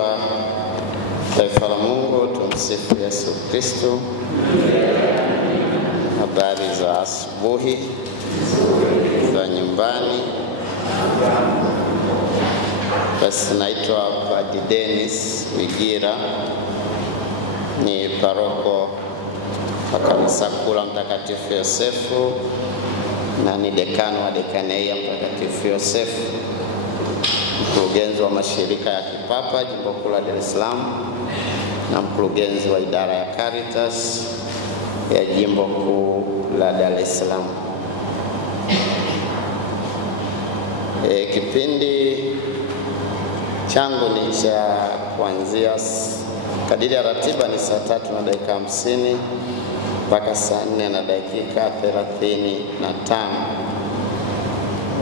Wapendwa taifa la Mungu, tumsifu Yesu Kristo. Habari za asubuhi za nyumbani. Basi naitwa Padre Dennis Wigira, ni paroko wa kanisa kuu la Mtakatifu Yosefu na ni dekano wa dekania ya Mtakatifu Yosefu, mkurugenzi wa mashirika ya kipapa jimbo kuu la Dar es Salaam na mkurugenzi wa idara ya Caritas ya jimbo kuu la Dar es Salaam. Kipindi changu ni cha kuanzia kadiri ya ratiba ni saa 3:50 mpaka saa 4:35,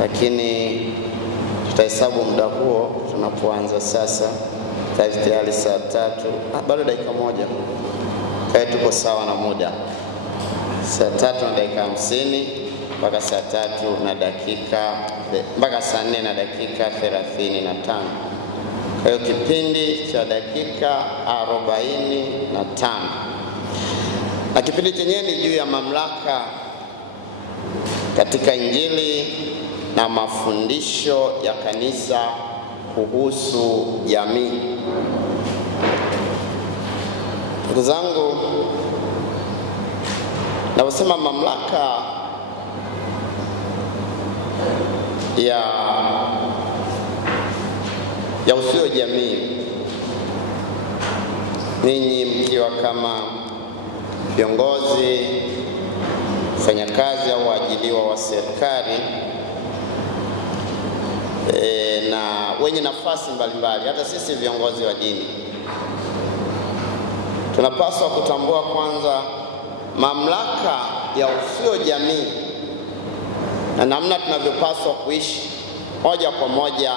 lakini tutahesabu muda huo tunapoanza sasa. Tayari saa 3, bado dakika moja. Kwa hiyo tuko sawa na muda. Saa 3:50 mpaka saa 4:35. Kwa hiyo kipindi cha dakika 45. Na kipindi chenyewe ni juu ya mamlaka katika Injili na mafundisho ya kanisa kuhusu jamii. Ndugu zangu, naposema mamlaka ya usio jamii, ninyi mkiwa kama viongozi, wafanyakazi au waajiriwa wa serikali na wenye nafasi mbalimbali, hata sisi viongozi wa dini, tunapaswa kutambua kwanza mamlaka ya usio jamii na namna tunavyopaswa kuishi moja kwa moja.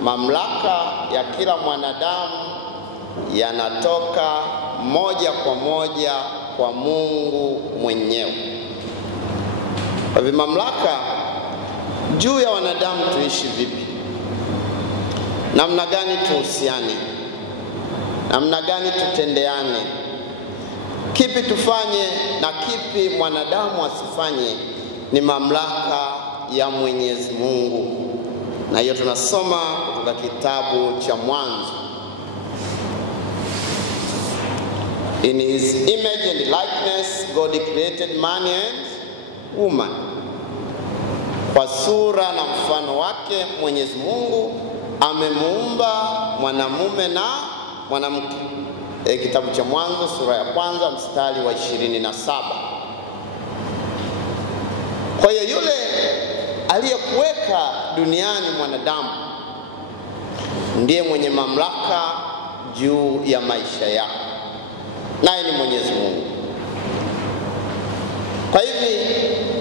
Mamlaka ya kila mwanadamu yanatoka moja kwa moja kwa Mungu mwenyewe. Kwa hivyo mamlaka juu ya wanadamu, tuishi vipi, namna gani tuhusiane, namna gani tutendeane, kipi tufanye na kipi mwanadamu asifanye, ni mamlaka ya Mwenyezi Mungu. Na hiyo tunasoma kutoka kitabu cha Mwanzo. In his image and likeness God created man and woman. Kwa sura na mfano wake Mwenyezi Mungu amemuumba mwanamume na mwanamke. Kitabu cha Mwanzo sura ya 1 mstari wa 27. Kwa hiyo yule aliyekuweka duniani mwanadamu ndiye mwenye mamlaka juu ya maisha yako, naye ni Mwenyezi Mungu. Kwa hivi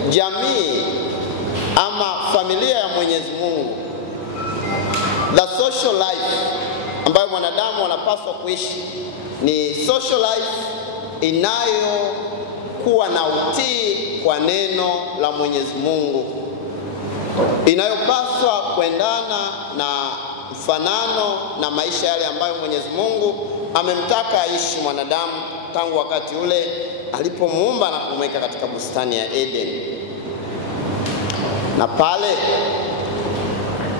jamii ama familia ya Mwenyezi Mungu, the social life ambayo mwanadamu anapaswa kuishi, ni social life inayokuwa na utii kwa neno la Mwenyezi Mungu, inayopaswa kuendana na mfanano na maisha yale ambayo Mwenyezi Mungu amemtaka aishi mwanadamu tangu wakati ule alipomuumba na kumweka katika bustani ya Eden. Na pale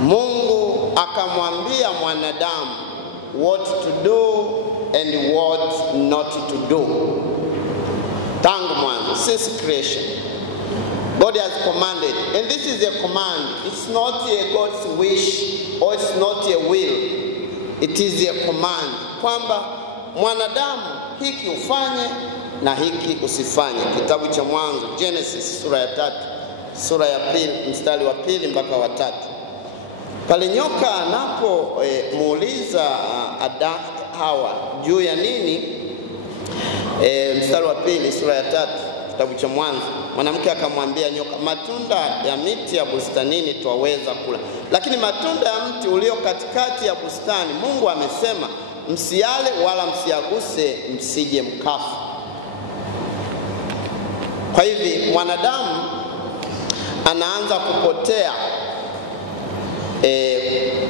Mungu akamwambia mwanadamu what to do and what not to do. Tangu mwanzo, since creation, God has commanded, and this is a command. It's not a God's wish or it's not a will. It is a command, kwamba mwanadamu hiki ufanye na hiki usifanye. Kitabu cha Mwanzo, Genesis sura ya 3, sura ya 2 mstari wa 2 mpaka wa 3. Pale nyoka muuliza Hawa juu ya nini, mstari wa 2 sura ya 3 kitabu cha Mwanzo, mwanamke akamwambia nyoka, matunda ya miti ya bustanini twaweza kula, lakini matunda ya mti ulio katikati ya bustani Mungu amesema msiale wala msiaguse msije mkafa. Kwa hivi mwanadamu anaanza kupotea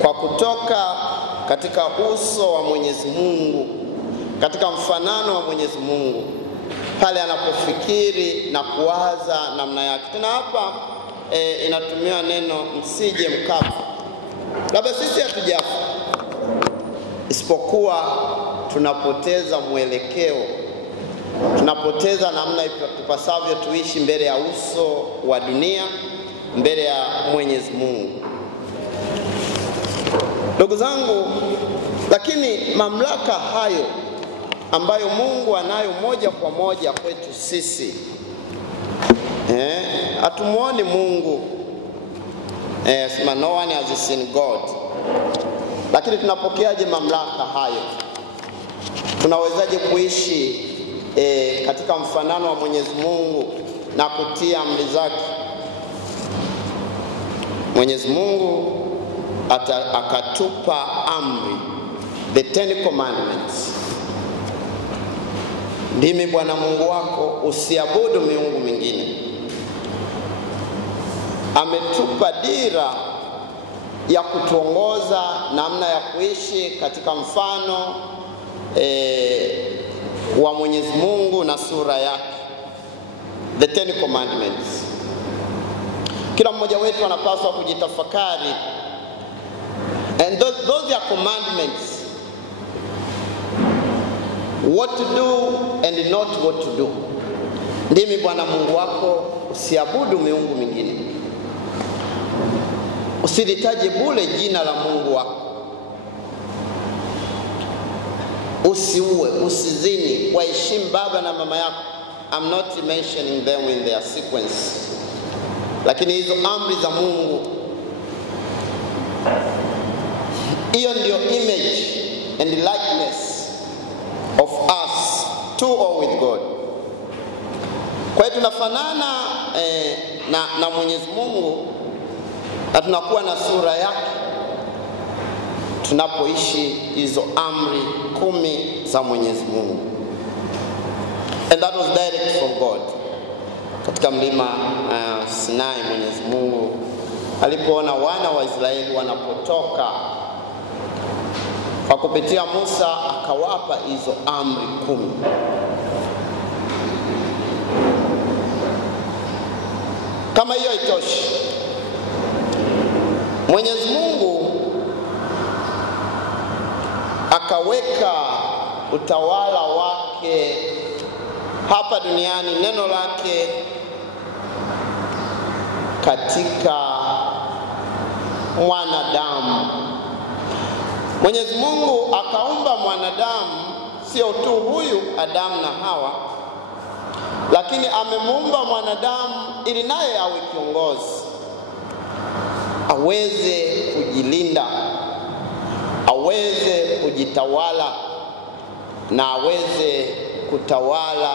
kwa kutoka katika uso wa Mwenyezi Mungu, katika mfanano wa Mwenyezi Mungu, pale anapofikiri na kuwaza namna yake. Tena hapa inatumiwa neno msije mkafa. Labda sisi hatujafa, isipokuwa tunapoteza mwelekeo, tunapoteza namna tupasavyo tuishi mbele ya uso wa dunia, mbele ya Mwenyezi Mungu. Ndugu zangu, lakini mamlaka hayo ambayo Mungu anayo moja kwa moja kwetu sisi, hatumuoni Mungu, no one has seen God. Lakini tunapokeaje mamlaka hayo? Tunawezaje kuishi katika mfanano wa Mwenyezi Mungu na kutia amri zake? Mwenyezi Mungu akatupa amri, the 10 commandments. Ndimi Bwana Mungu wako, usiabudu miungu mingine. Ametupa dira ya kutuongoza namna ya kuishi katika mfano wa Mwenyezi Mungu na sura yake, the 10 commandments. Kila mmoja wetu anapaswa kujitafakari, and those are commandments, what to do and not what to do. Ndimi Bwana Mungu wako, usiabudu miungu mingine. Usilitaje bure jina la Mungu wako. Usiue, usizini, waheshimu baba na mama yako. I'm not mentioning them in their sequence. Lakini hizo amri za Mungu, hiyo ndio image and likeness of us to or with God. Kwa hiyo tunafanana na Mwenyezi Mungu, na tunakuwa na sura yake tunapoishi hizo amri 10 za Mwenyezi Mungu. And that was direct from God. Katika mlima Sinai, Mwenyezi Mungu alipoona wana wa Israeli wanapotoka, kwa kupitia Musa akawapa hizo amri 10. Kama hiyo haitoshi, Mwenyezi Mungu akaweka utawala wake hapa duniani, neno lake katika mwanadamu. Mwenyezi Mungu akaumba mwanadamu, sio tu huyu Adamu na Hawa, lakini amemuumba mwanadamu ili naye awe kiongozi, aweze kujilinda, aweze kujitawala, na aweze kutawala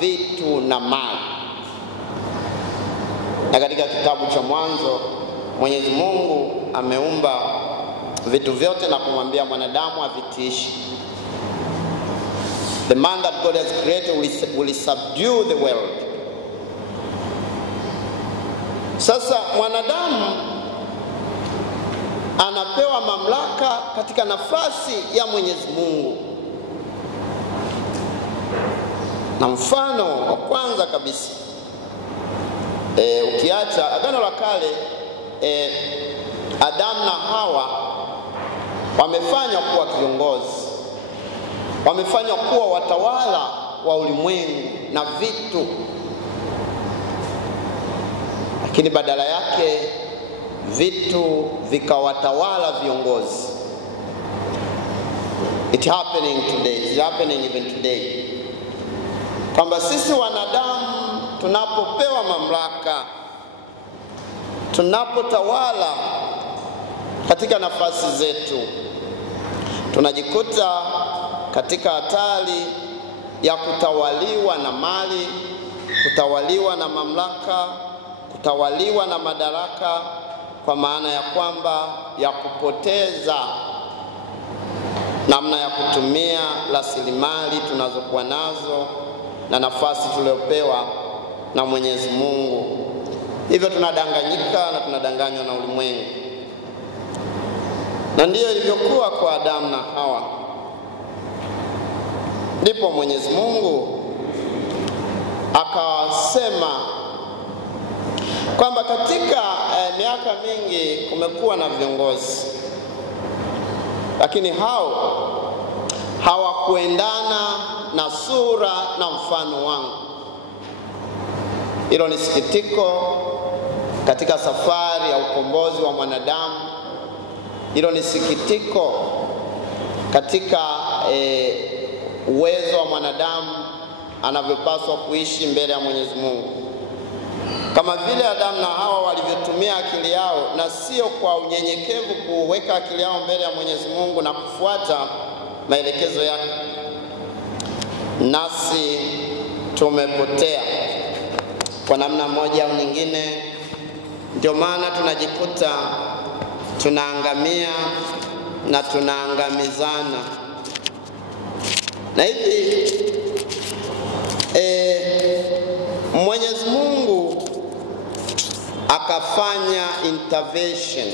vitu na mali. Na katika kitabu cha Mwanzo, Mwenyezi Mungu ameumba vitu vyote na kumwambia mwanadamu avitiishi. The man that God has created will subdue the world. Sasa mwanadamu anapewa mamlaka katika nafasi ya Mwenyezi Mungu. Na mfano wa kwanza kabisa, ukiacha Agano la Kale, Adamu na Hawa wamefanywa kuwa viongozi, wamefanywa kuwa watawala wa ulimwengu na vitu, lakini badala yake vitu vikawatawala viongozi. It's happening today, it's happening even today. Kwamba sisi wanadamu tunapopewa mamlaka, tunapotawala katika nafasi zetu, tunajikuta katika hatari ya kutawaliwa na mali, kutawaliwa na mamlaka, kutawaliwa na madaraka, kwa maana ya kwamba ya kupoteza namna ya kutumia rasilimali tunazokuwa nazo na nafasi tuliopewa na Mwenyezi Mungu. Hivyo tunadanganyika na tunadanganywa na ulimwengu. Na ndiyo ilivyokuwa kwa Adamu na Hawa. Ndipo Mwenyezi Mungu akasema kwamba katika miaka mingi kumekuwa na viongozi, lakini hao hawakuendana na sura na mfano wangu. Hilo ni sikitiko katika safari ya ukombozi wa mwanadamu. Hilo ni sikitiko katika uwezo wa mwanadamu anavyopaswa kuishi mbele ya Mwenyezi Mungu. Kama vile Adamu na Hawa walivyotumia akili yao na sio kwa unyenyekevu kuweka akili yao mbele ya Mwenyezi Mungu na kufuata maelekezo yake, nasi tumepotea kwa namna moja au nyingine. Ndio maana tunajikuta tunaangamia na tunaangamizana. Na hivi Mwenyezi Mungu akafanya intervention.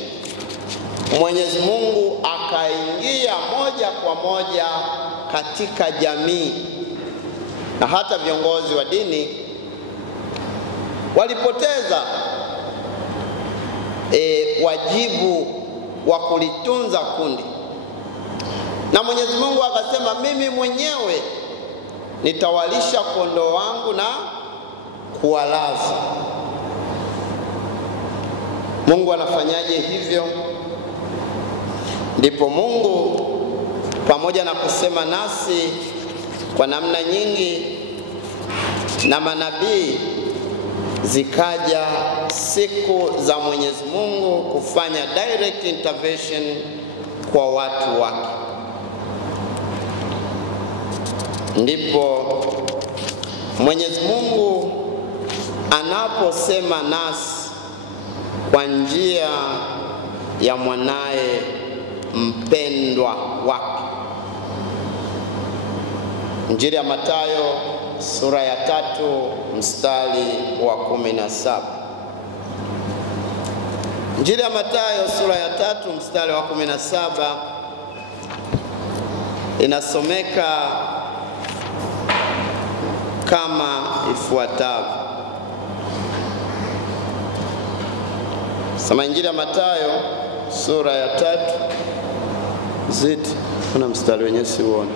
Mwenyezi Mungu akaingia moja kwa moja katika jamii, na hata viongozi wa dini walipoteza wajibu wa kulitunza kundi. Na Mwenyezi Mungu akasema, mimi mwenyewe nitawalisha kondoo wangu na kuwalaza. Mungu anafanyaje hivyo? Ndipo Mungu pamoja na kusema nasi kwa namna nyingi na manabii, zikaja siku za Mwenyezi Mungu kufanya direct intervention kwa watu wake. Ndipo Mwenyezi Mungu anaposema nasi kwa njia ya mwanaye mpendwa wake. Injili ya Mathayo sura ya 3 mstari wa 17. Injili ya Mathayo sura ya 3 mstari wa 17 inasomeka kama ifuatavyo. Soma Injili ya Mathayo sura ya 3. Kuna mstari wenyewe siuone.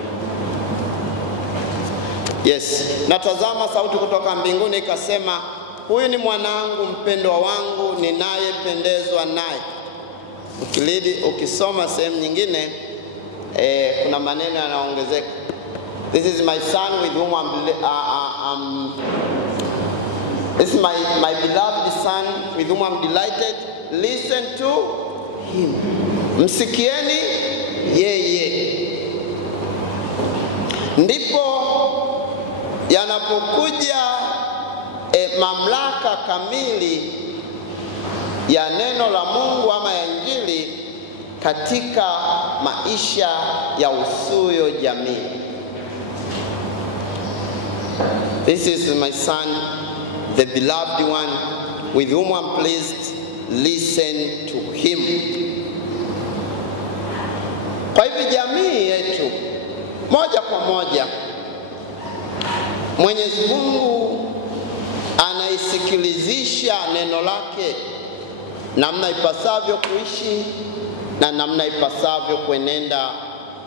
Yes. Natazama sauti kutoka mbinguni ikasema, huyu ni mwanangu mpendwa wangu ninayependezwa naye. Ukisoma sehemu nyingine kuna maneno yanaongezeka. This is my son with whom this is my beloved son with whom I'm delighted. Listen to him. Msikieni yeye. Ndipo yanapokuja mamlaka kamili ya neno la Mungu ama ya Injili katika maisha ya usuyo jamii. This is my son, the beloved one, with whom I'm pleased. Listen to him. Kwa hivyo jamii yetu moja kwa moja Mwenyezi Mungu anaisikilizisha neno lake namna ipasavyo kuishi na namna ipasavyo kuenenda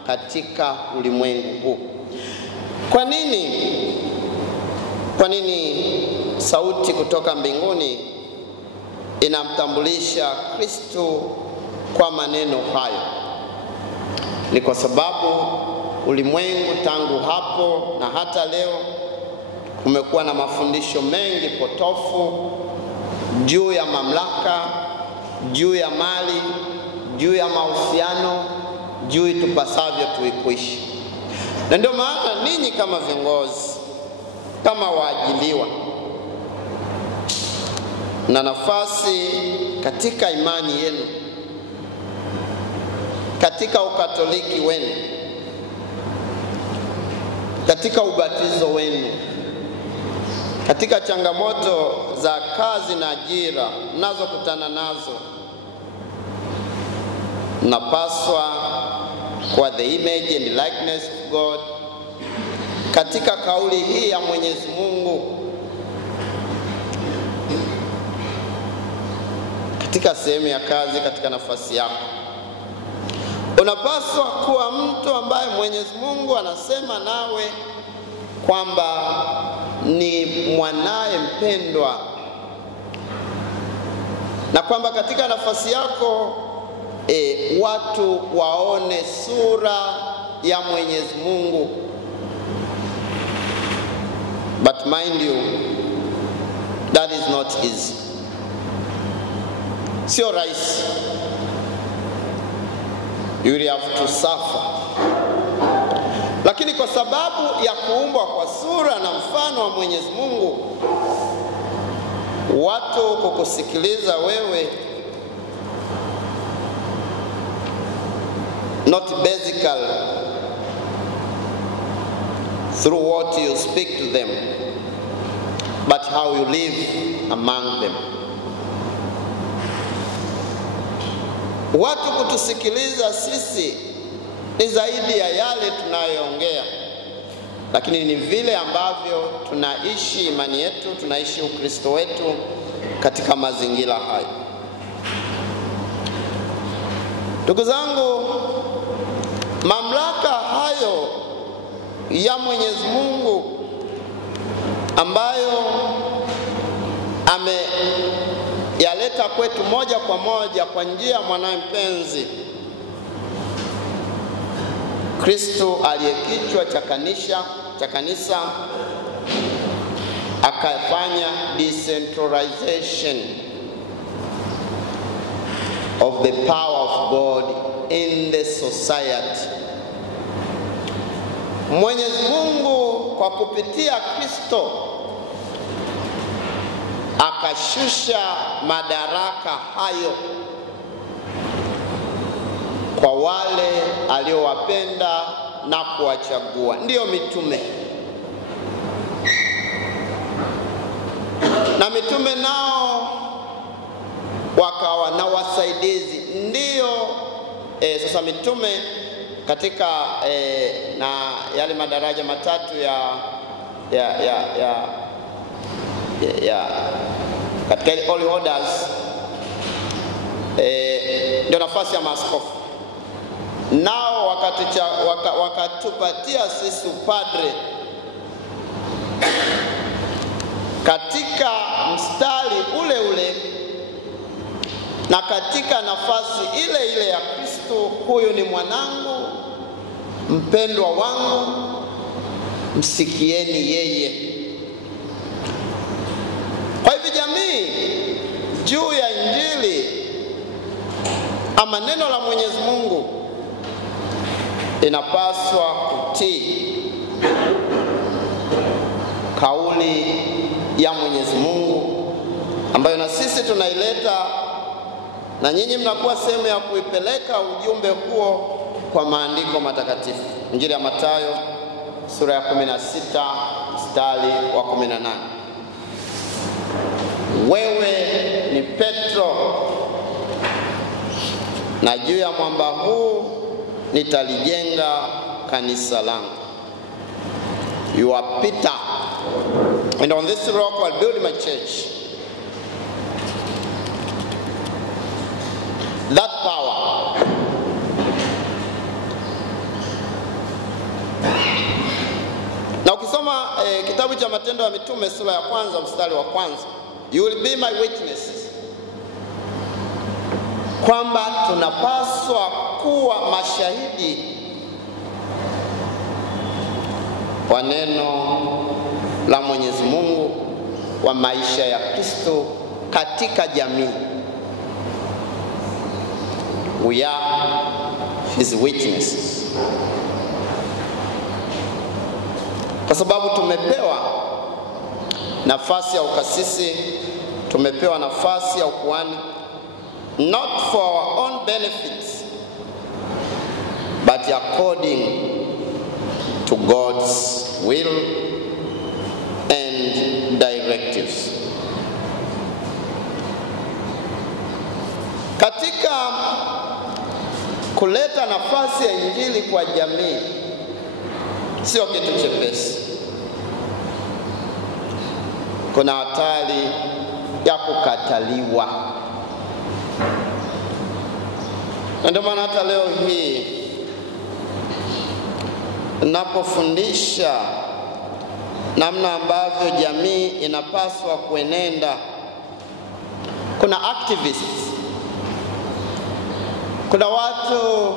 katika ulimwengu huu. Kwa nini sauti kutoka mbinguni inamtambulisha Kristo kwa maneno hayo? Ni kwa sababu ulimwengu tangu hapo na hata leo kumekuwa na mafundisho mengi potofu juu ya mamlaka, juu ya mali, juu ya mahusiano, juu tupasavyo tuikuishi. Na ndio maana ninyi kama viongozi, kama waajiliwa, na nafasi katika imani yenu, katika ukatoliki wenu, katika ubatizo wenu, katika changamoto za kazi na ajira mnazokutana nazo, Napaswa kwa the image and likeness of God. Katika kauli hii ya Mwenyezi Mungu, katika sehemu ya kazi, katika nafasi yako, unapaswa kuwa mtu ambaye Mwenyezi Mungu anasema nawe kwamba ni mwanaye mpendwa, na kwamba katika nafasi yako watu waone sura ya Mwenyezi Mungu. But mind you, that is not easy. Sio rahisi. You will have to suffer. Lakini kwa sababu ya kuumbwa kwa sura na mfano wa Mwenyezi Mungu, watu kukusikiliza wewe, not basically through what you speak to them, but how you live among them. Watu kutusikiliza sisi ni zaidi ya yale tunayoongea, lakini ni vile ambavyo tunaishi imani yetu, tunaishi Ukristo wetu katika mazingira hayo. Ndugu zangu, mamlaka hayo ya Mwenyezi Mungu ambayo ameyaleta kwetu moja kwa moja kwa njia ya mwanawe mpenzi Kristo aliyekichwa cha kanisa, akafanya decentralization of the power of God in the society. Mwenyezi Mungu kwa kupitia Kristo akashusha madaraka hayo kwa wale aliowapenda na kuwachagua, ndio mitume. Na mitume nao wakawa na wasaidizi, ndio sasa mitume katika na yale madaraja matatu ya katika holy orders, ndio nafasi ya maaskofu. Nao wakatupatia sisi upadre katika mstari ule ule na katika nafasi ile ile ya Kristo. Huyu ni mwanangu mpendwa wangu, msikieni yeye. Kwa hivyo jamii juu ya Injili ama neno la Mwenyezi Mungu inapaswa kutii kauli ya Mwenyezi Mungu ambayo na sisi tunaileta, na nyinyi mnakuwa sehemu ya kuipeleka ujumbe huo kwa maandiko matakatifu. Injili ya Mathayo sura ya 16 mstari wa 18. Wewe ni Petro, na juu ya mwamba huu nitalijenga kanisa langu. You are Peter, and on this rock I'll build my church. That power na ukisoma kitabu cha Matendo ya Mitume sura ya 1 mstari wa 1, you will be my witnesses, kwamba tunapaswa kuwa mashahidi wa neno la Mwenyezi Mungu, wa maisha ya Kristo katika jamii. We are his witnesses. Kwa sababu tumepewa nafasi ya ukasisi, tumepewa nafasi ya ukuhani, not for our own benefits, but according to God's will and directives. Katika kuleta nafasi ya injili kwa jamii sio kitu chepesi. Kuna hatari ya kukataliwa. Ndio maana hata leo hii napofundisha namna ambavyo jamii inapaswa kuenenda, kuna activists, kuna watu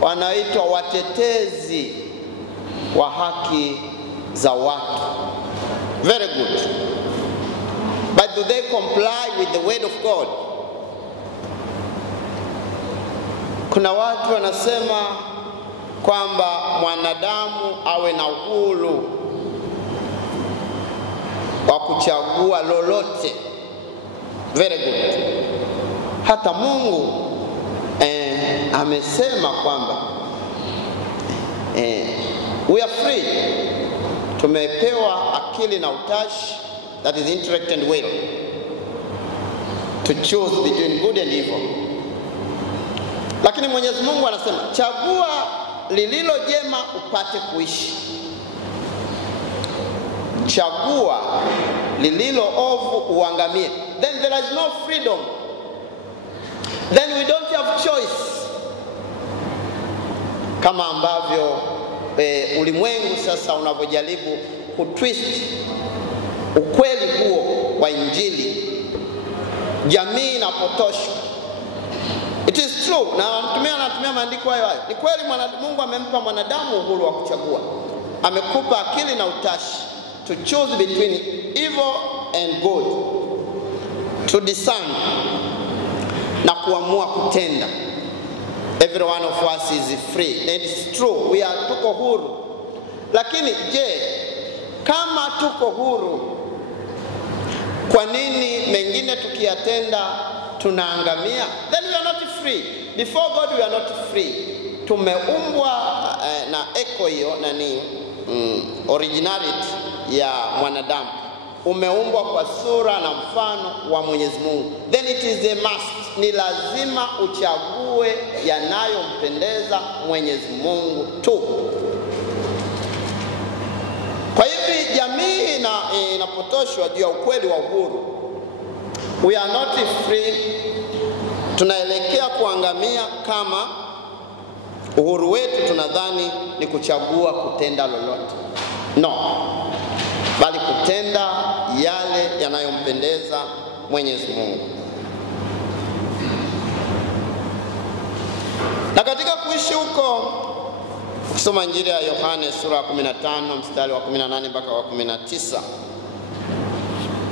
wanaitwa watetezi wa haki za watu. Very good. But do they comply with the word of God? Kuna watu wanasema kwamba mwanadamu awe na uhuru wa kuchagua lolote. Very good. Hata Mungu amesema kwamba we are free. Tumepewa akili na utashi, that is intellect and will, to choose between good and evil. Lakini Mwenyezi Mungu anasema chagua lililo jema upate kuishi. Chagua lililo ovu uangamie. Then there is no freedom. Then we don't have choice. Kama ambavyo ulimwengu sasa unavyojaribu kutwist ukweli huo wa injili, jamii inapotoshwa. It is true. Na anatumia maandiko hayo. Ni kweli Mungu amempa mwanadamu uhuru wa kuchagua. Amekupa akili na utashi to choose between evil and good, to discern na kuamua kutenda. Every one of us is free. It is true. We are tuko huru. Lakini je, kama tuko huru, kwa nini mengine tukiyatenda tunaangamia? Then we are not free. Before God we are not free. Tumeumbwa na echo hiyo originality ya mwanadamu. Umeumbwa kwa sura na mfano wa Mwenyezi Mungu. Then it is a must. Ni lazima uchague yanayompendeza Mwenyezi Mungu tu. Kwa hivi jamii inapotoshwa juu ya ukweli wa uhuru. We are not free. Tunaelekea kuangamia kama uhuru wetu tunadhani ni kuchagua kutenda lolote. No. Bali kutenda yale yanayompendeza Mwenyezi Mungu. Na katika kuishi huko, ukisoma Injili ya Yohane sura ya 15 mstari wa 18 mpaka wa 19,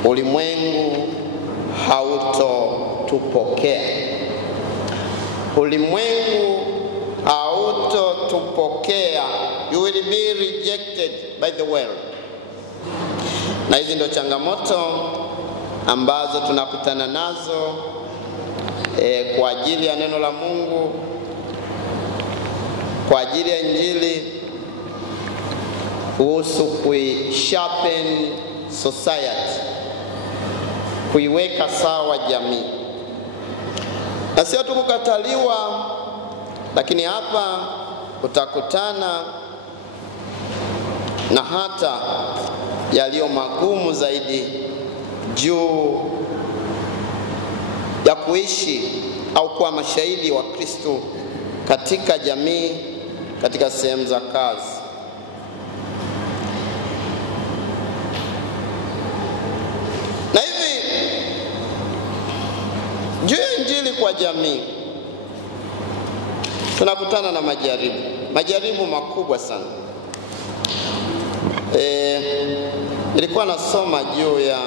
ulimwengu hautotupokea. Ulimwengu hautotupokea. You will be rejected by the world. Na hizi ndio changamoto ambazo tunakutana nazo kwa ajili ya neno la Mungu, kwa ajili ya injili, kuhusu kuisharpen society, kuiweka sawa jamii. Na sio tu kukataliwa, lakini hapa utakutana na hata yaliyo magumu zaidi juu ya kuishi au kuwa mashahidi wa Kristo katika jamii, katika sehemu za kazi. Na hivi juu ya injili kwa jamii tunakutana na majaribu makubwa sana. Nilikuwa nasoma juu ya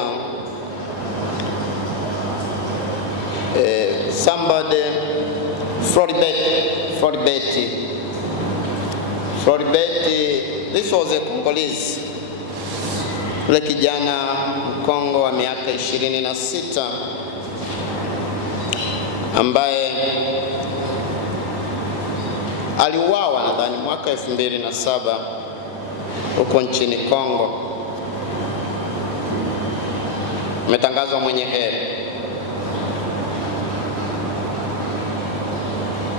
somebody Floribert. This was a Congolese. Ule kijana Mkongo wa miaka 26 ambaye aliuawa nadhani mwaka 2007 huko nchini Kongo. Ametangazwa mwenye heri.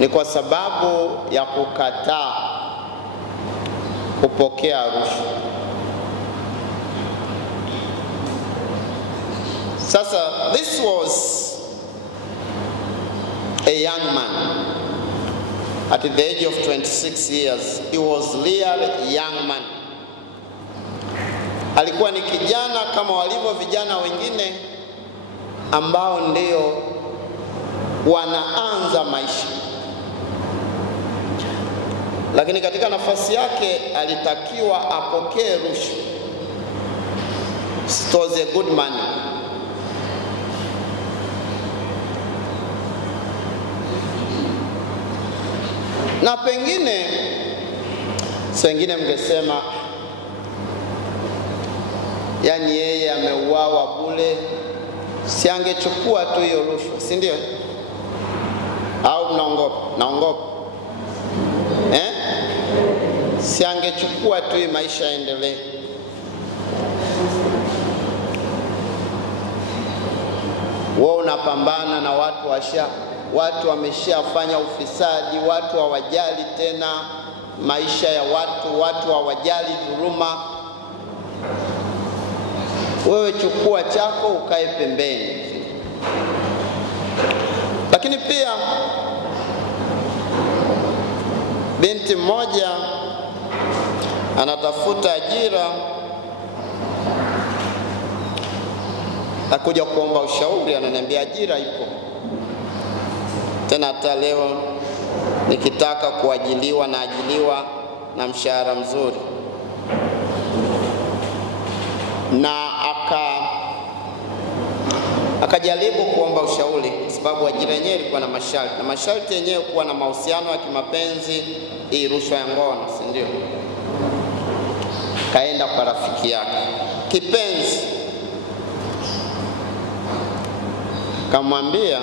ni kwa sababu ya kukataa kupokea rushwa. Sasa, this was a young man. At the age of 26 years, he was really young man. Alikuwa ni kijana kama walivyo vijana wengine ambao ndio wanaanza maisha. Lakini katika nafasi yake alitakiwa apokee rushwa. It was a good man. Na pengine wengine mngesema yani yeye ameuawa bure, si angechukua tu hiyo rushwa, si ndio? Au naongopa? Si angechukua tu hii maisha yaendelee. Wewe unapambana na watu wameshafanya ufisadi, watu hawajali tena maisha ya watu hawajali dhuluma. Wewe chukua chako ukae pembeni. Lakini pia binti mmoja anatafuta ajira, akuja kuomba ushauri, ananiambia ajira ipo. Tena hata leo nikitaka kuajiliwa naajiliwa na mshahara mzuri. Na akajaribu kuomba ushauri kwa sababu ajira yenyewe ilikuwa na masharti. Na masharti yenyewe kuwa na mahusiano ya kimapenzi, hii rushwa ya ngono, si ndio? Kaenda kwa rafiki yake kipenzi, kamwambia,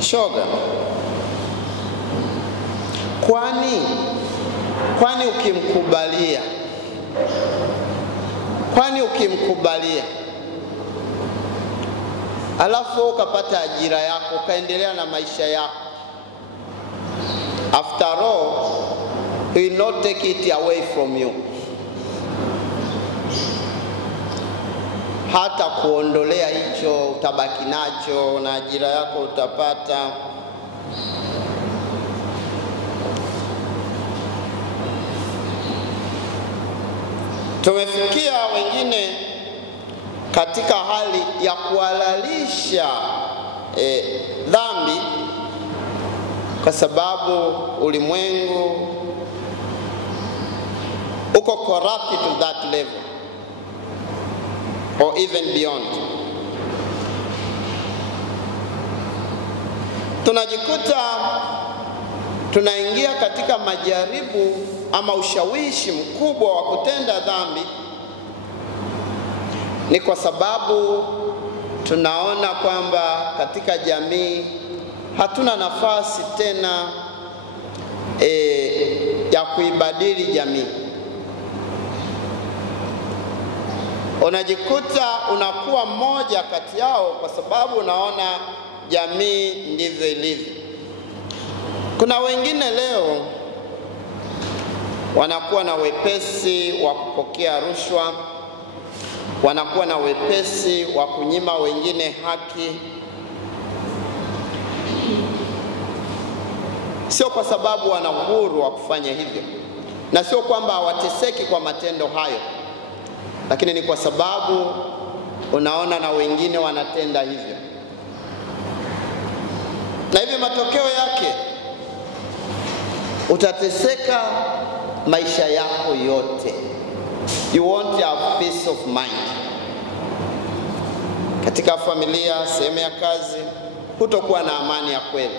shoga, kwani ukimkubalia alafu ukapata ajira yako ukaendelea na maisha yako, after all he will not take it away from you, hata kuondolea hicho utabaki nacho na ajira yako utapata. Tumefikia wengine katika hali ya kuhalalisha dhambi kwa sababu ulimwengu uko corrupt to that level or even beyond. Tunajikuta tunaingia katika majaribu ama ushawishi mkubwa wa kutenda dhambi, ni kwa sababu tunaona kwamba katika jamii hatuna nafasi tena ya kuibadili jamii. Unajikuta unakuwa mmoja kati yao kwa sababu unaona jamii ndivyo ilivyo. Kuna wengine leo wanakuwa na wepesi wa kupokea rushwa, wanakuwa na wepesi wa kunyima wengine haki, sio kwa sababu wana uhuru wa kufanya hivyo, na sio kwamba hawateseki kwa matendo hayo, lakini ni kwa sababu unaona na wengine wanatenda hivyo. Na hivyo matokeo yake utateseka maisha yako yote. You won't have peace of mind. Katika familia, sehemu ya kazi, hutokuwa na amani ya kweli.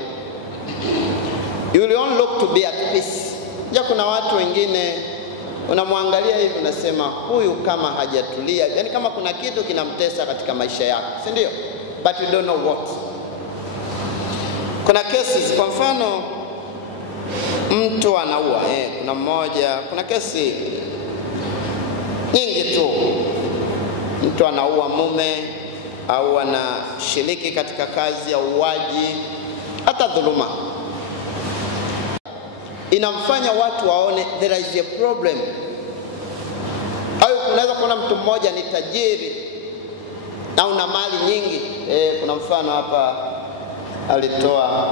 You will only look to be at peace. Ja, kuna watu wengine unamwangalia hivi unasema huyu kama hajatulia, yani kama kuna kitu kinamtesa katika maisha yake, si ndio? But you don't know what. Kuna cases, kwa mfano mtu anaua, kuna mmoja, kuna kesi nyingi tu. Mtu anaua mume au anashiriki katika kazi ya uuaji, hata dhuluma. Inamfanya watu waone there is a problem. Au unaweza kuona mtu mmoja ni tajiri na una mali nyingi. Kuna mfano hapa alitoa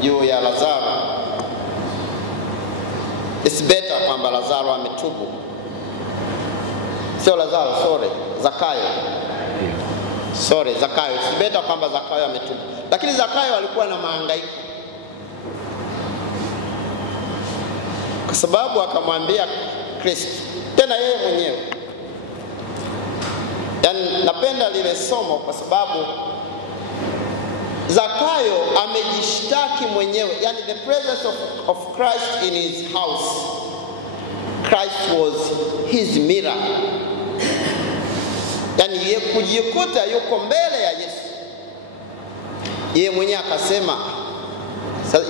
juu ya Lazaro. It's better kwamba Lazaro ametubu. Sio Lazaro, Zakayo. Zakayo. It's better kwamba Zakayo ametubu. Lakini Zakayo alikuwa na mahangaiko. Kwa sababu akamwambia Kristo, tena yeye mwenyewe. Yaani napenda lile somo kwa sababu Zakayo amejishtaki mwenyewe. Yaani the presence of Christ in his house. Christ was his mirror. Yaani yeye kujikuta yuko mbele ya Yesu. Yeye mwenyewe akasema,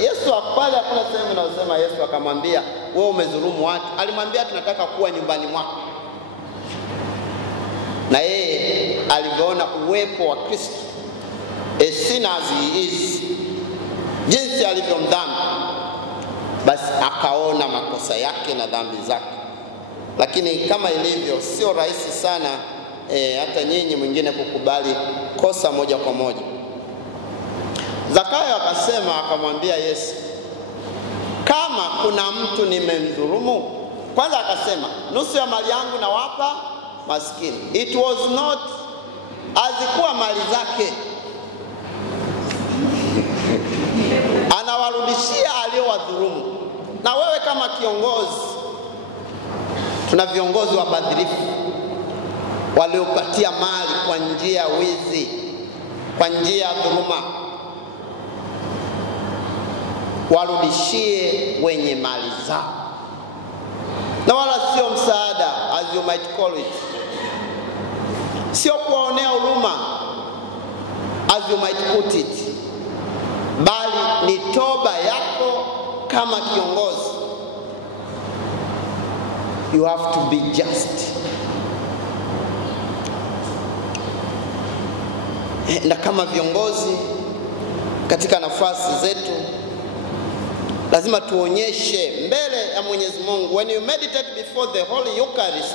Yesu pale hakuna sehemu inayosema Yesu akamwambia wewe umedhulumu watu. Alimwambia tunataka kuwa nyumbani mwako. Na yeye aliona uwepo wa Kristo, a sinner as he is, jinsi alivyomdhambi, basi akaona makosa yake na dhambi zake. Lakini kama ilivyo, sio rahisi sana hata nyinyi mwingine kukubali kosa moja kwa moja. Zakayo akasema, akamwambia Yesu, kama kuna mtu nimemdhulumu, kwanza akasema nusu ya mali yangu nawapa maskini. It was not azikuwa mali zake, anawarudishia aliowadhulumu. Na wewe kama kiongozi, tuna viongozi wabadhirifu waliopatia mali kwa njia ya wizi, kwa njia ya dhuluma. Warudishie wenye mali zao, na wala sio msaada, as you might call it. Sio kuwaonea huruma, as you might put it, bali ni toba yako kama kiongozi. You have to be just. Na kama viongozi katika nafasi zetu, lazima tuonyeshe mbele ya Mwenyezi Mungu. When you meditate before the Holy Eucharist,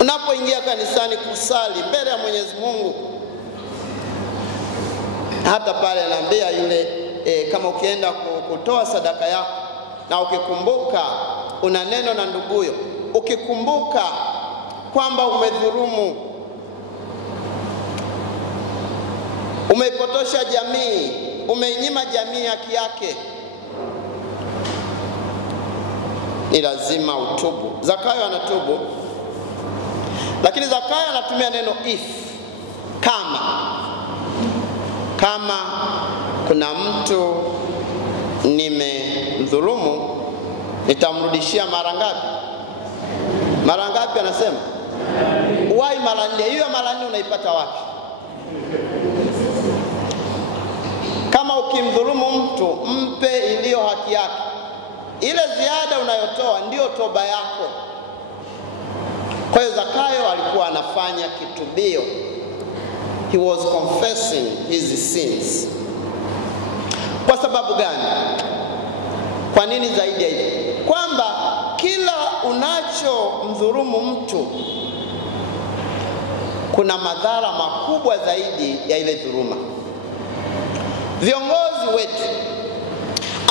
unapoingia kanisani kusali mbele ya Mwenyezi Mungu, hata pale naambia yule kama ukienda kutoa sadaka yako na ukikumbuka una neno na nduguyo, ukikumbuka kwamba umedhulumu, umeipotosha jamii, umeinyima jamii haki yake, ni lazima utubu. Zakayo anatubu, lakini Zakayo anatumia neno if, kama kuna mtu nimemdhulumu, nitamrudishia mara ngapi? Mara ngapi anasema? Why mara 4? Hiyo mara 4 unaipata wapi? Kama ukimdhulumu mtu, mpe iliyo haki yake. Ile ziada unayotoa ndio toba yako. Kwa hiyo Zakayo alikuwa anafanya kitubio. He was confessing his sins. Kwa sababu gani? Kwa nini zaidi ya hivyo? Kwamba kila unachomdhulumu mtu, kuna madhara makubwa zaidi ya ile dhuluma. Viongozi wetu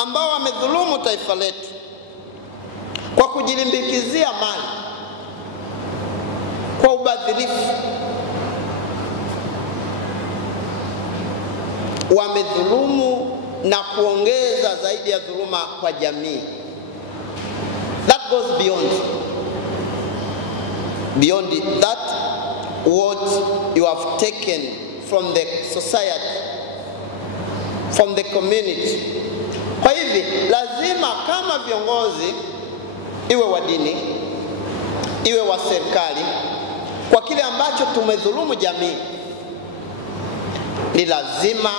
ambao wamedhulumu taifa letu kwa kujilimbikizia mali, kwa ubadhirifu, wamedhulumu na kuongeza zaidi ya dhuluma kwa jamii. That goes beyond that what you have taken from the society, from the community. Kwa hivi lazima kama viongozi, iwe wa dini, iwe wa serikali, kwa kile ambacho tumedhulumu jamii, ni lazima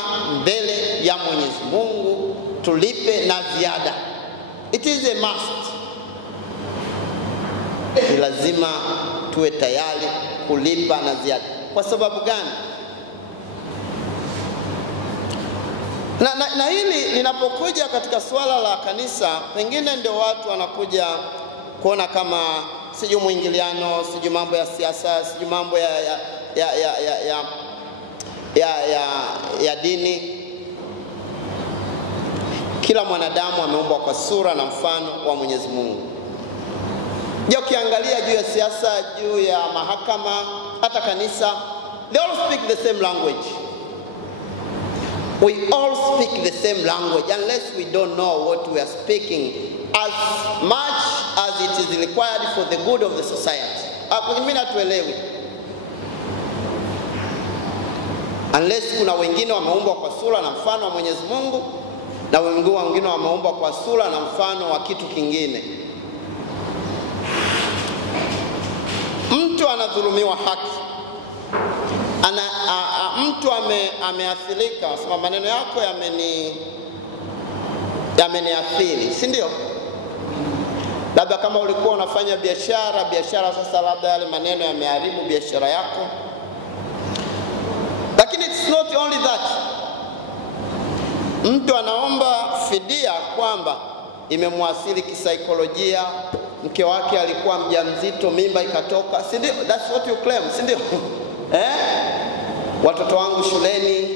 mbele ya Mwenyezi Mungu tulipe na ziada. It is a must. Ni lazima tuwe tayari kulipa na ziada. Kwa sababu gani? Na hili linapokuja katika swala la kanisa, pengine ndio watu wanakuja kuona kama sijui muingiliano, sijui mambo ya siasa, sijui mambo ya dini. Kila mwanadamu ameumbwa kwa sura na mfano wa Mwenyezi Mungu. Je, ukiangalia juu ya siasa, juu ya mahakama, hata kanisa, they all speak the same language. We all speak the same language unless we don't know what we are speaking as much as it is required for the good of the society. Mimi natuelewi. Unless kuna wengine wameumbwa kwa sura na mfano wa Mwenyezi Mungu na wengine wameumbwa kwa sura na mfano wa kitu kingine. Mtu anadhulumiwa haki. Mtu ameathirika, sema maneno yako yameniathiri, si ndio? Labda kama ulikuwa unafanya biashara sasa labda yale maneno yameharibu biashara yako. Lakini it's not only that. Mtu anaomba fidia kwamba imemwathiri kisaikolojia, mke wake alikuwa mjamzito, mimba ikatoka, si ndio? That's what you claim, si ndio? Watoto wangu shuleni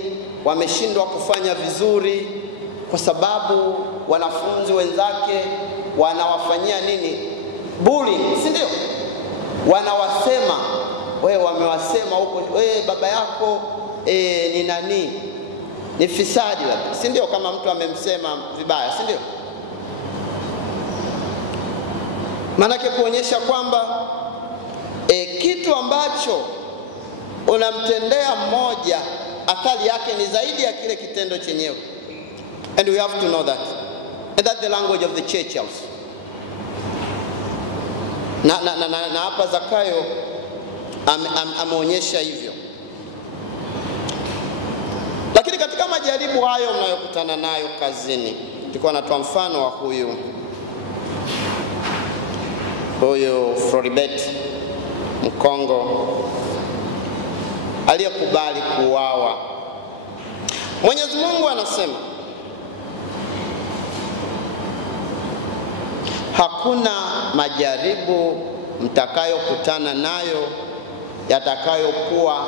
wameshindwa kufanya vizuri kwa sababu wanafunzi wenzake wanawafanyia nini? Bullying, si ndio? Wanawasema, wewe wamewasema huko, wewe baba yako ni nani? Ni fisadi labda, si ndio? Kama mtu amemsema vibaya, si ndio? Maanake kuonyesha kwamba kitu ambacho unamtendea mmoja, athari yake ni zaidi ya kile kitendo chenyewe. And we have to know that. And that's the language of the church also. Na hapa Zakayo ameonyesha hivyo. Lakini katika majaribu hayo mnayokutana nayo kazini, tulikuwa natoa mfano wa huyu Floribert Mkongo aliyekubali kuuawa. Mwenyezi Mungu anasema hakuna majaribu mtakayokutana nayo yatakayokuwa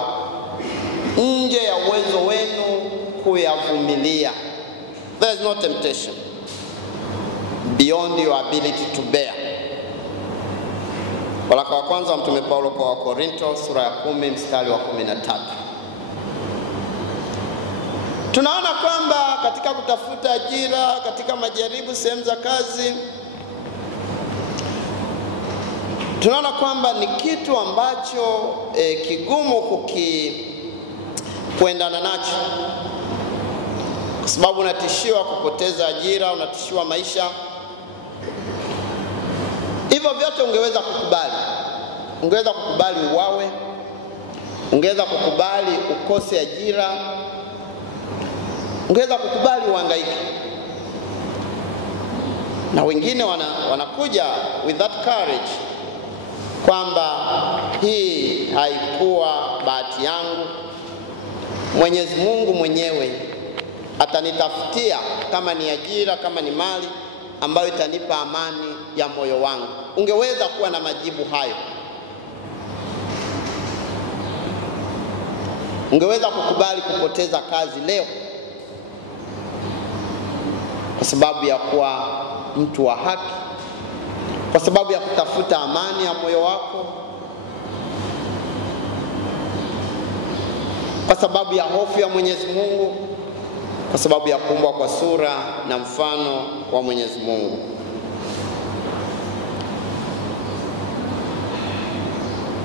nje ya uwezo wenu kuyavumilia. There is no temptation beyond your ability to bear. Waraka wa kwanza wa Mtume Paulo kwa Wakorinto sura ya 10 mstari wa 13. Tunaona kwamba katika kutafuta ajira, katika majaribu sehemu za kazi, tunaona kwamba ni kitu ambacho kigumu kuendana nacho, kwa sababu unatishiwa kupoteza ajira, unatishiwa maisha. Hivyo vyote ungeweza kukubali. Ungeweza kukubali uwawe, ungeweza kukubali ukose ajira, ungeweza kukubali uhangaike. Na wengine wanakuja with that courage kwamba hii haikuwa bahati yangu, Mwenyezi Mungu mwenyewe atanitafutia, kama ni ajira, kama ni mali, ambayo itanipa amani ya moyo wangu. Ungeweza kuwa na majibu hayo. Ungeweza kukubali kupoteza kazi leo kwa sababu ya kuwa mtu wa haki, kwa sababu ya kutafuta amani ya moyo wako, kwa sababu ya hofu ya Mwenyezi Mungu, kwa sababu ya kuumbwa kwa sura na mfano wa Mwenyezi Mungu.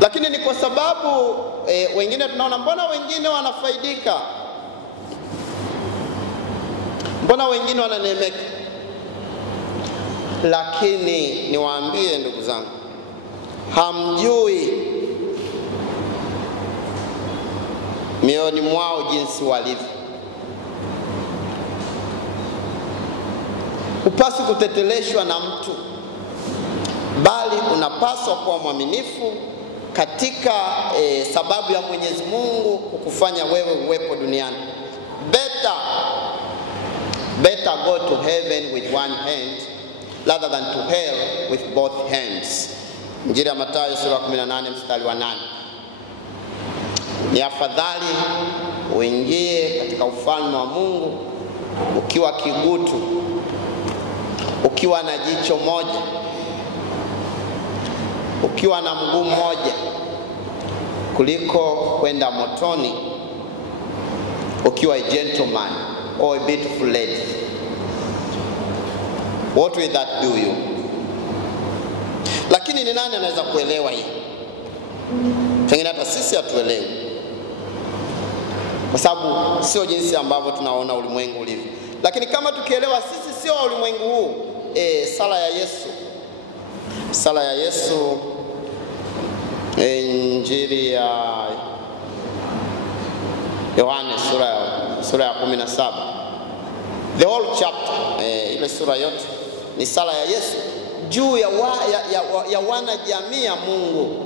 Lakini ni kwa sababu wengine tunaona mbona wengine wanafaidika, mbona wengine wananeemeka. Lakini niwaambie ndugu zangu, hamjui mioyoni mwao jinsi walivyo. Upasi kuteteleshwa na mtu, bali unapaswa kuwa mwaminifu katika sababu ya Mwenyezi Mungu kukufanya wewe uwepo duniani. Better better go to heaven with one hand rather than to hell with both hands. Injili ya Mathayo sura 18 mstari wa 8. Ni afadhali uingie katika ufalme wa Mungu ukiwa kigutu, ukiwa na jicho moja, ukiwa na mguu mmoja, kuliko kwenda motoni ukiwa a gentleman or a beautiful lady. What will that do you? Lakini ni nani anaweza kuelewa hii? Pengine hata sisi hatuelewi, kwa sababu sio jinsi ambavyo tunaona ulimwengu ulivyo. Lakini kama tukielewa sisi sio ulimwengu huu, sala ya Yesu, Injili ya Yohane sura ya 17, the whole chapter, ile sura yote ni sala ya Yesu juu ya wana jamii ya Mungu.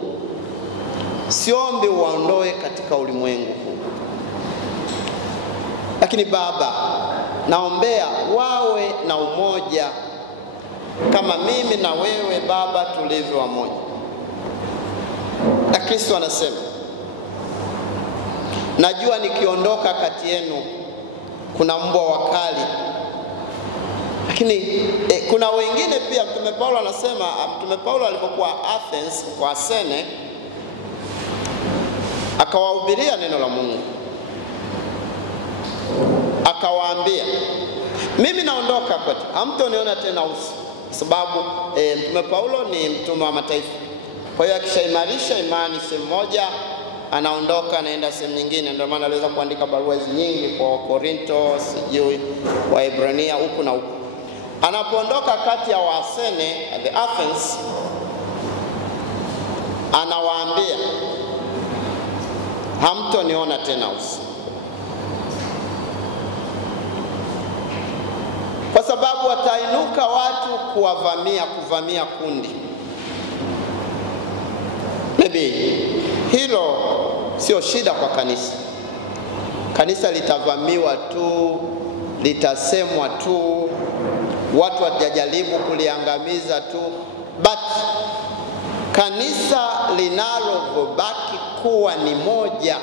Siombi uwaondoe katika ulimwengu huu, lakini Baba, naombea wawe na umoja kama mimi na wewe Baba tulivyo wamoja. Na Kristo anasema, najua nikiondoka kati yenu kuna mbwa wakali. Lakini kuna wengine pia. Mtume Paulo anasema, Mtume Paulo alipokuwa Athens kwa Athene, akawahubiria neno la Mungu, akawaambia, mimi naondoka kwetu, hamtoniona tena uso. Sababu Mtume Paulo ni mtume wa mataifa. Kwa hiyo akishaimarisha imani sehemu moja, anaondoka anaenda sehemu nyingine. Ndio maana aliweza kuandika barua nyingi kwa Korinto, sijui Waebrania, huku na huku. Anapoondoka kati ya Waasene, the Athens, anawaambia, hamtoniona tena uso. Kwa sababu watainuka watu kuvamia kundi. Maybe hilo sio shida kwa kanisa. Kanisa litavamiwa tu, litasemwa tu, watu watajaribu kuliangamiza tu, but kanisa linalobaki kuwa ni moja.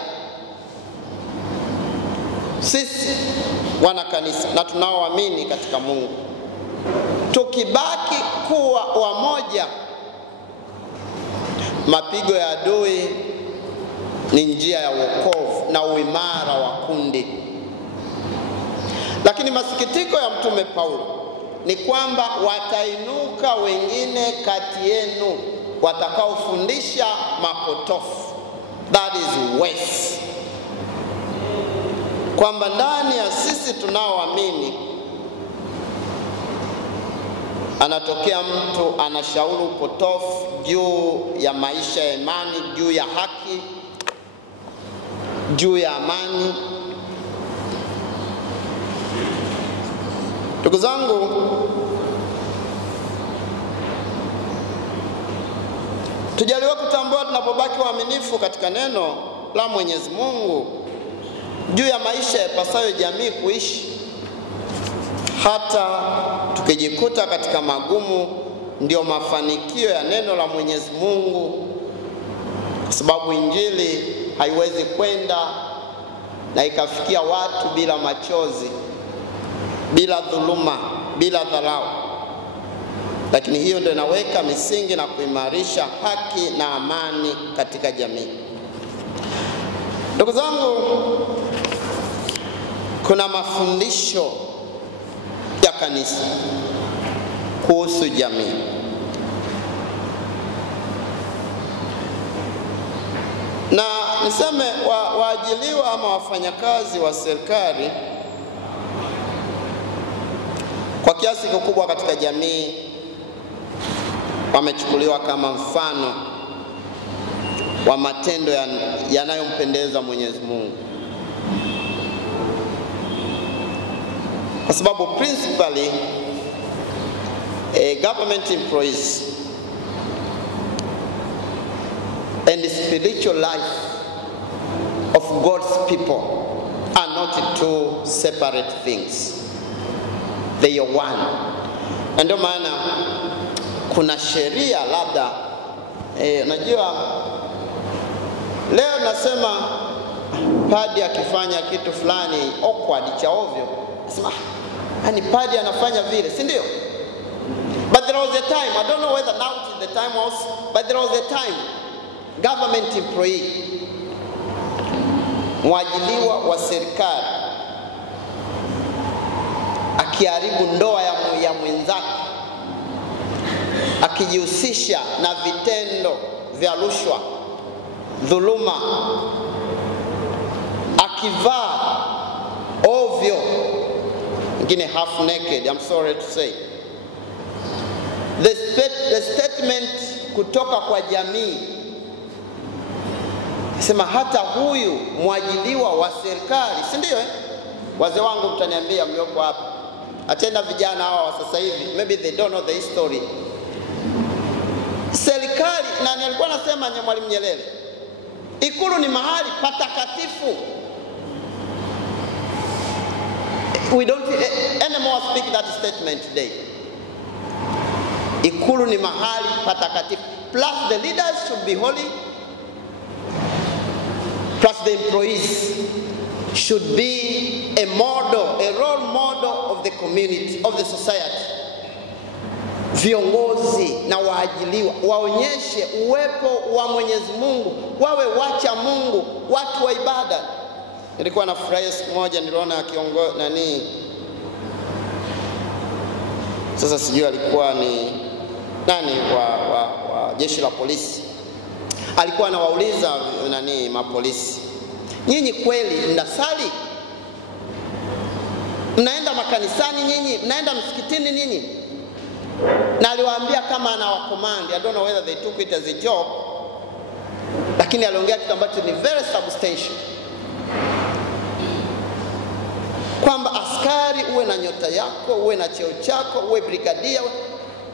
Sisi wana kanisa na tunaoamini katika Mungu, tukibaki kuwa wamoja, mapigo ya adui ni njia ya wokovu na uimara wa kundi. Lakini masikitiko ya Mtume Paulo ni kwamba watainuka wengine kati yenu watakaofundisha mapotofu, that is worse. Kwamba ndani ya sisi tunaoamini anatokea mtu anashauri upotofu juu ya maisha ya imani, juu ya haki, juu ya amani. Ndugu zangu, tujaliwa kutambua tunapobaki waaminifu katika neno la Mwenyezi Mungu juu ya maisha yapasayo jamii kuishi, hata tukijikuta katika magumu, ndio mafanikio ya neno la Mwenyezi Mungu. Kwa sababu injili haiwezi kwenda na ikafikia watu bila machozi, bila dhuluma, bila dharau. Lakini hiyo ndio inaweka misingi na kuimarisha haki na amani katika jamii. Ndugu zangu, kuna mafundisho ya kanisa kuhusu jamii. Na niseme waajiliwa ama wafanyakazi wa serikali kwa kiasi kikubwa katika jamii wamechukuliwa kama mfano wa matendo yanayompendeza Mwenyezi Mungu. Kwa sababu principally government employees and the spiritual life of God's people are not two separate things. they are one. Na ndio maana kuna sheria labda unajua leo nasema padi akifanya kitu fulani awkward cha ovyo, nasema yani padi anafanya vile, si ndio? But there was a time, I don't know whether now it is the time also, but there was a time government employee, mwajiliwa wa serikali, akiharibu ndoa ya mwenzake, akijihusisha na vitendo vya rushwa, dhuluma, akivaa ovyo, ngine half naked, I'm sorry to say. The statement kutoka kwa jamii sema hata huyu mwajiliwa wa serikali, si ndio? Wazee wangu mtaniambia mlioko hapa, atenda vijana hawa wa sasa hivi, maybe they don't know the history. Serikali, na nilikuwa nasema Mwalimu Nyerere, Ikulu ni mahali patakatifu. We don't anymore speak that statement today. Ikulu ni mahali patakatifu. Plus the leaders should be holy. Plus the employees should be a model, a role model of the community, of the society. Viongozi na waajiliwa waonyeshe uwepo wa Mwenyezi Mungu, wawe wacha Mungu, watu wa ibada. Nilikuwa nafurahia siku moja niliona kiongozi sasa sijui alikuwa ni nani wa jeshi la polisi, alikuwa anawauliza mapolisi, nyinyi kweli mnasali? Mnaenda makanisani nyinyi? Mnaenda msikitini nyinyi? Na aliwaambia kama anawakomandi, I don't know whether they took it as a job, lakini aliongea kitu ambacho ni very substantial, kwamba askari uwe na nyota yako, uwe na cheo chako, uwe brigadia,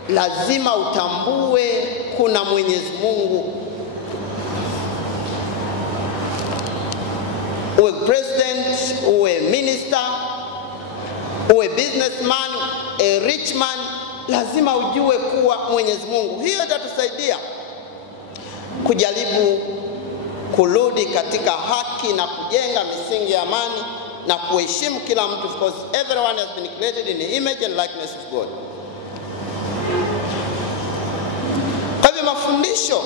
lazima utambue kuna Mwenyezi Mungu. Uwe president, uwe minister, uwe businessman, a rich man, lazima ujue kuwa Mwenyezi Mungu. Hiyo itatusaidia kujaribu kurudi katika haki na kujenga misingi ya amani na kuheshimu kila mtu, because everyone has been created in the image and likeness of God. Kwa hivyo mafundisho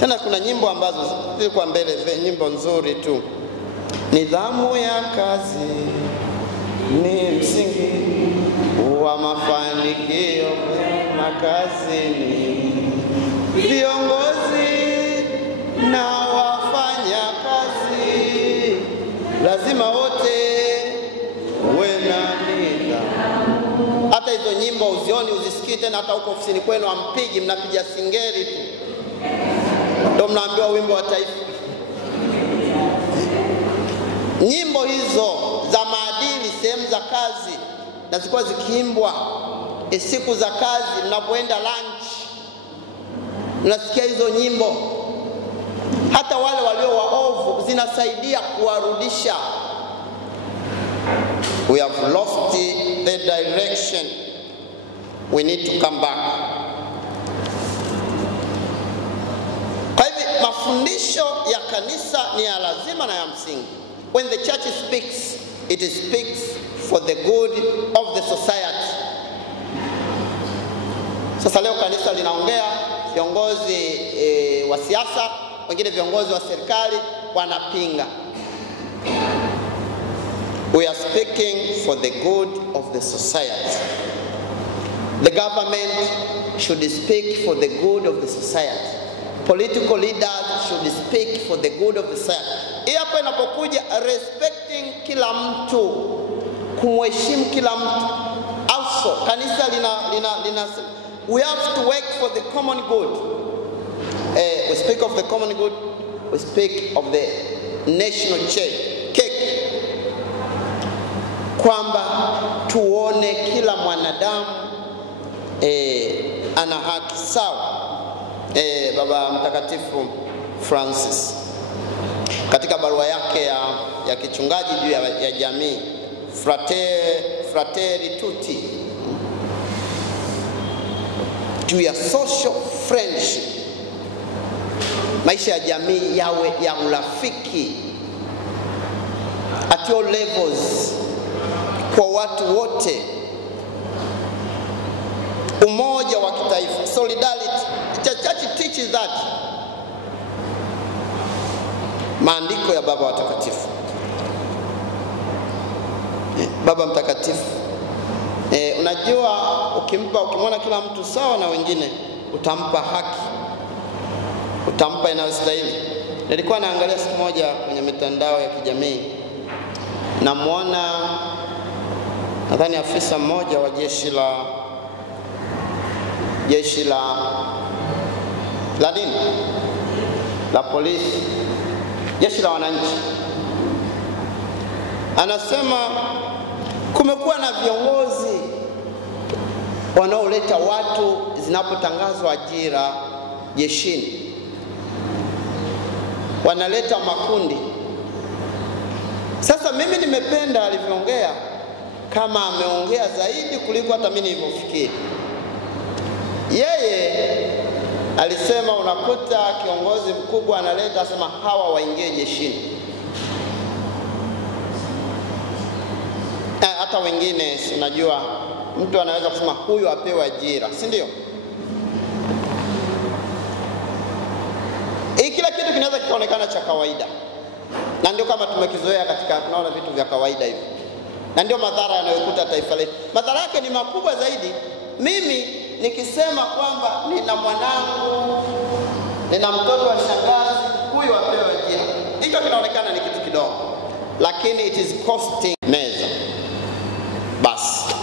tena kuna nyimbo ambazo zilikuwa mbele, nyimbo nzuri tu. Nidhamu ya kazi ni msingi wa mafanikio makazini. Viongozi na wafanya kazi lazima wote wena nidhamu. Hata hizo nyimbo uzioni, uzisikii tena, hata huko ofisini kwenu ampigi, mnapiga singeri tu, ndio mnaambiwa wimbo wa taifa. Nyimbo hizo za maadili sehemu za kazi na zilikuwa zikiimbwa siku za kazi, mnapoenda lunch mnasikia hizo nyimbo. Hata wale walio waovu zinasaidia kuwarudisha. We have lost the direction. We need to come back. Kwa hivyo mafundisho ya kanisa ni ya lazima na ya msingi. When the church speaks, it speaks for the good of the society. Sasa leo kanisa linaongea, viongozi wa siasa, wengine viongozi wa serikali wanapinga. We are speaking for the good of the society. The government should speak for the good of the society. Political leaders should speak for the good of the society. Hapa inapokuja respecting kila mtu, kumheshimu kila mtu. Also, kanisa lina we have to work for the common good. We speak of the common good, we speak of the national cake. Kwamba tuone kila mwanadamu ana haki sawa. Baba Mtakatifu Francis katika barua yake ya kichungaji juu ya jamii, Fratelli Tutti, juu ya social friendship, maisha ya jamii yawe ya urafiki at all levels, kwa watu wote, umoja wa kitaifa, solidarity. The church teaches that. Maandiko ya Baba Watakatifu, Baba Mtakatifu, unajua ukimwona kila mtu sawa na wengine, utampa haki, utampa inayostahili. Nilikuwa naangalia siku moja kwenye mitandao ya kijamii, namuona nadhani afisa mmoja wa jeshi la polisi, jeshi la wananchi, anasema kumekuwa na viongozi wanaoleta watu zinapotangazwa ajira jeshini, wanaleta makundi. Sasa mimi nimependa alivyoongea, kama ameongea zaidi kuliko hata mimi nilivyofikiri. Yeye alisema unakuta kiongozi mkubwa analeta, asema hawa waingie jeshini. Hata wengine, unajua mtu anaweza kusema huyu apewe ajira, si ndio? Kila kitu kinaweza kikaonekana cha kawaida, na ndio kama tumekizoea katika, tunaona vitu vya kawaida hivi, na ndio madhara yanayokuta taifa letu. Madhara yake ni makubwa zaidi. Mimi nikisema kwamba nina mwanangu, nina mtoto wa shangazi, huyu apewe ajira, hicho kinaonekana ni kitu kidogo, lakini it is costing meza. Basi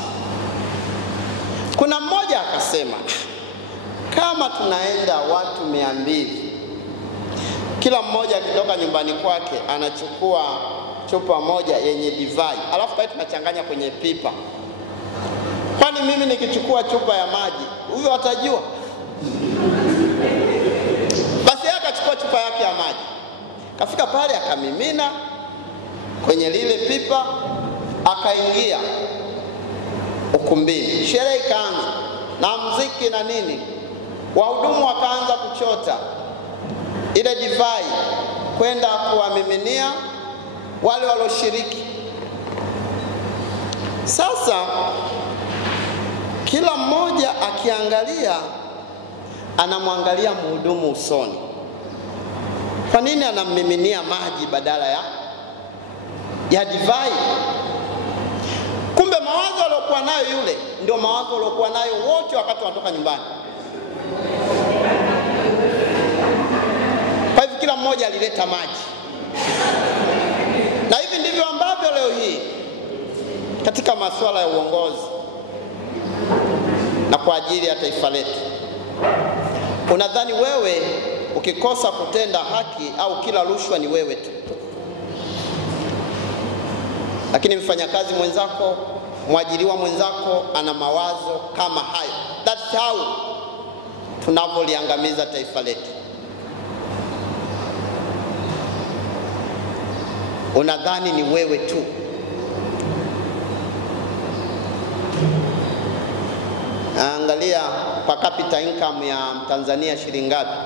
kuna mmoja akasema, kama tunaenda watu 200, kila mmoja akitoka nyumbani kwake anachukua chupa moja yenye divai, alafu pale tunachanganya kwenye pipa, kwani mimi nikichukua chupa ya maji, huyo atajua? Basi yeye akachukua chupa yake ya maji, kafika pale akamimina kwenye lile pipa, akaingia ukumbini. Sherehe ikaanza na muziki na nini, wahudumu wakaanza kuchota ile divai kwenda kuwamiminia wale walioshiriki. Sasa kila mmoja akiangalia, anamwangalia mhudumu usoni, kwa nini anammiminia maji badala ya divai? Kumbe mawazo aliyokuwa nayo yule ndio mawazo aliyokuwa nayo wote wakati wanatoka nyumbani. Kwa hivyo kila mmoja alileta maji. Na hivi ndivyo ambavyo leo hii katika masuala ya uongozi na kwa ajili ya taifa letu, unadhani wewe ukikosa kutenda haki au kila rushwa ni wewe tu, lakini mfanyakazi mwenzako, mwajiriwa mwenzako ana mawazo kama hayo. That's how tunavyoliangamiza taifa letu. Unadhani ni wewe tu. Angalia per capita income ya Tanzania shilingi ngapi?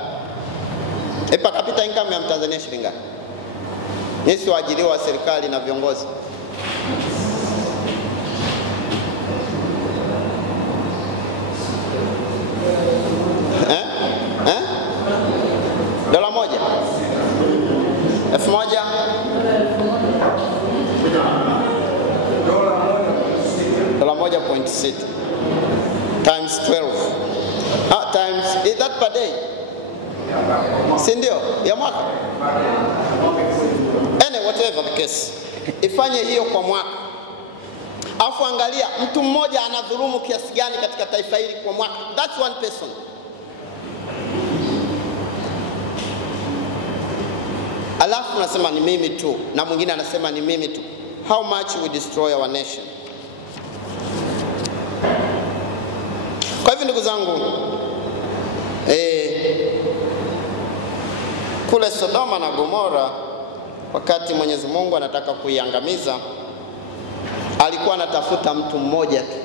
Per capita income ya Tanzania shilingi ngapi? Nisi waajiriwa wa serikali na viongozi. Dola moja? 1,000? Dola 1.6 times 12 times, is that per day? Si ndio? Ya mwaka? Whatever the case, ifanye hiyo kwa mwaka. Afu angalia mtu mmoja anadhulumu kiasi gani katika taifa hili kwa mwaka. That's one person. Alafu nasema ni mimi tu, na mwingine anasema ni mimi tu. How much we destroy our nation. Kwa hivyo ndugu zangu, kule Sodoma na Gomora, wakati Mwenyezi Mungu anataka kuiangamiza, alikuwa anatafuta mtu mmoja tu.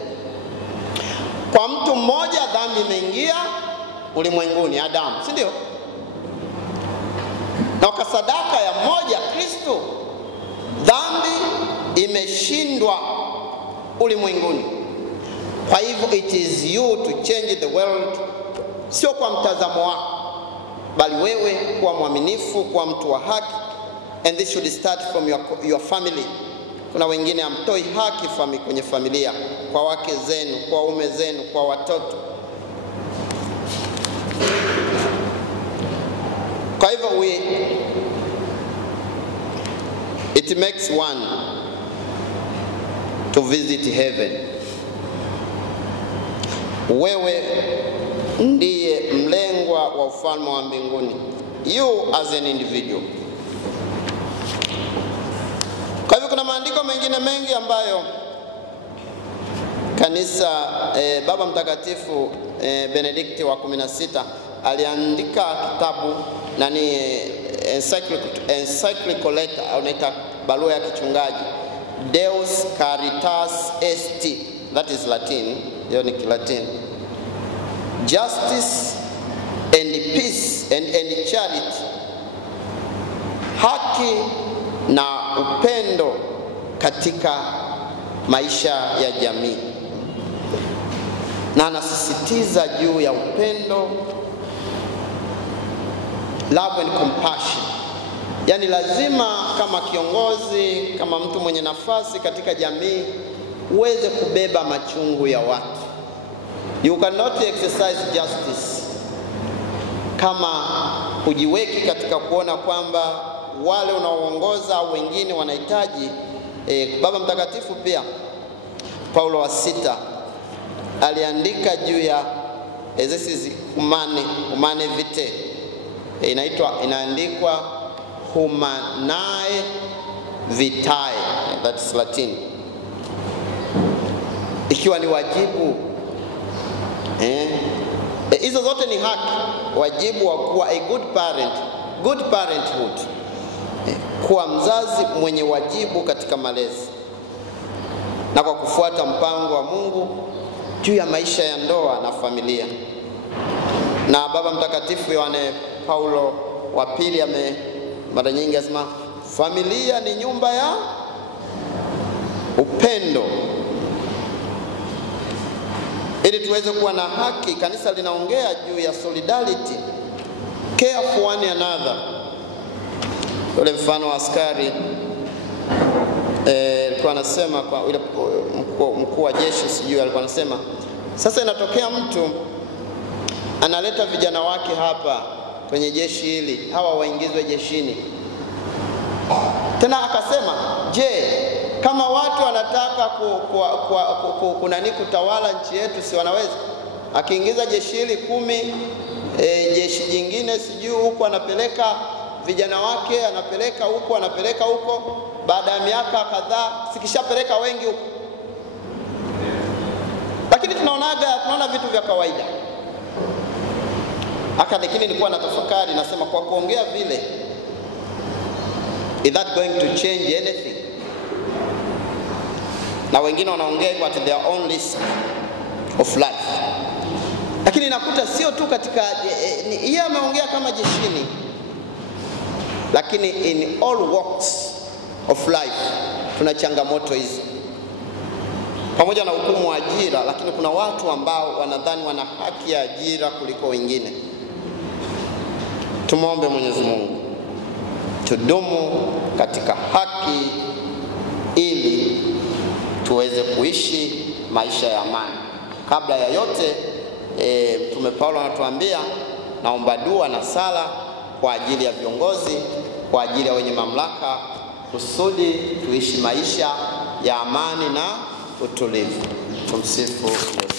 Kwa mtu mmoja dhambi imeingia ulimwenguni, Adamu, si ndio? Na kwa sadaka ya mmoja Kristo, dhambi imeshindwa ulimwenguni. Kwa hivyo it is you to change the world, sio kwa mtazamo wako, bali wewe kuwa mwaminifu, kuwa mtu wa haki. And this should start from your family. Kuna wengine hamtoi haki kwenye familia, kwa wake zenu, kwa waume zenu, kwa watoto. Kwa hivyo it makes one to visit heaven. Wewe ndiye mlengwa wa ufalme wa mbinguni, you as an individual. Kwa hivyo kuna maandiko mengine mengi ambayo kanisa Baba Mtakatifu Benedikti wa 16 aliandika kitabu encyclical letter, au naita barua ya kichungaji, Deus Caritas Est, that is Latin, hiyo ni Kilatini. Justice and peace and charity, haki na upendo katika maisha ya jamii. Na anasisitiza juu ya upendo, love and compassion. Yani lazima kama kiongozi, kama mtu mwenye nafasi katika jamii, uweze kubeba machungu ya watu. You cannot exercise justice kama hujiweki katika kuona kwamba wale unaoongoza au wengine wanahitaji. Baba Mtakatifu pia Paulo wa 6 aliandika juu ya this is humane vitae, inaandikwa humanae vitae, that's Latin, ikiwa ni wajibu. Hizo zote ni haki, wajibu wa kuwa a good parent, good parenthood, kuwa mzazi mwenye wajibu katika malezi, na kwa kufuata mpango wa Mungu juu ya maisha ya ndoa na familia. Na Baba Mtakatifu Yohane Paulo wa pili mara nyingi asema familia ni nyumba ya upendo. Ili tuweze kuwa na haki, kanisa linaongea juu ya solidarity, care for one another. Ule mfano wa askari alikuwa anasema, kwa ule mkuu wa jeshi sijui alikuwa anasema, sasa inatokea mtu analeta vijana wake hapa kwenye jeshi hili, hawa waingizwe jeshini. Tena akasema, je, kama watu wanataka kutawala nchi yetu, si wanaweza? Akiingiza jeshi hili 10, jeshi jingine sijui huko anapeleka vijana wake, anapeleka huko, baada ya miaka kadhaa sikishapeleka wengi huko. Lakini tunaona vitu vya kawaida. Lakini nilikuwa natafakari, nasema kwa kuongea vile, is that going to change anything? Na wengine wanaongea at their own risk of life. Lakini nakuta sio tu katika yeye ameongea kama jeshini, lakini in all walks of life tuna changamoto hizi. Pamoja na hukumu wa ajira, lakini kuna watu ambao wanadhani wana haki ya ajira kuliko wengine. Tumuombe Mwenyezi Mungu tudumu katika haki ili tuweze kuishi maisha ya amani. Kabla ya yote, Mtume Paulo anatuambia, naomba dua na sala kwa ajili ya viongozi, kwa ajili ya wenye mamlaka, kusudi tuishi maisha ya amani na utulivu. Tumsifu Yesu.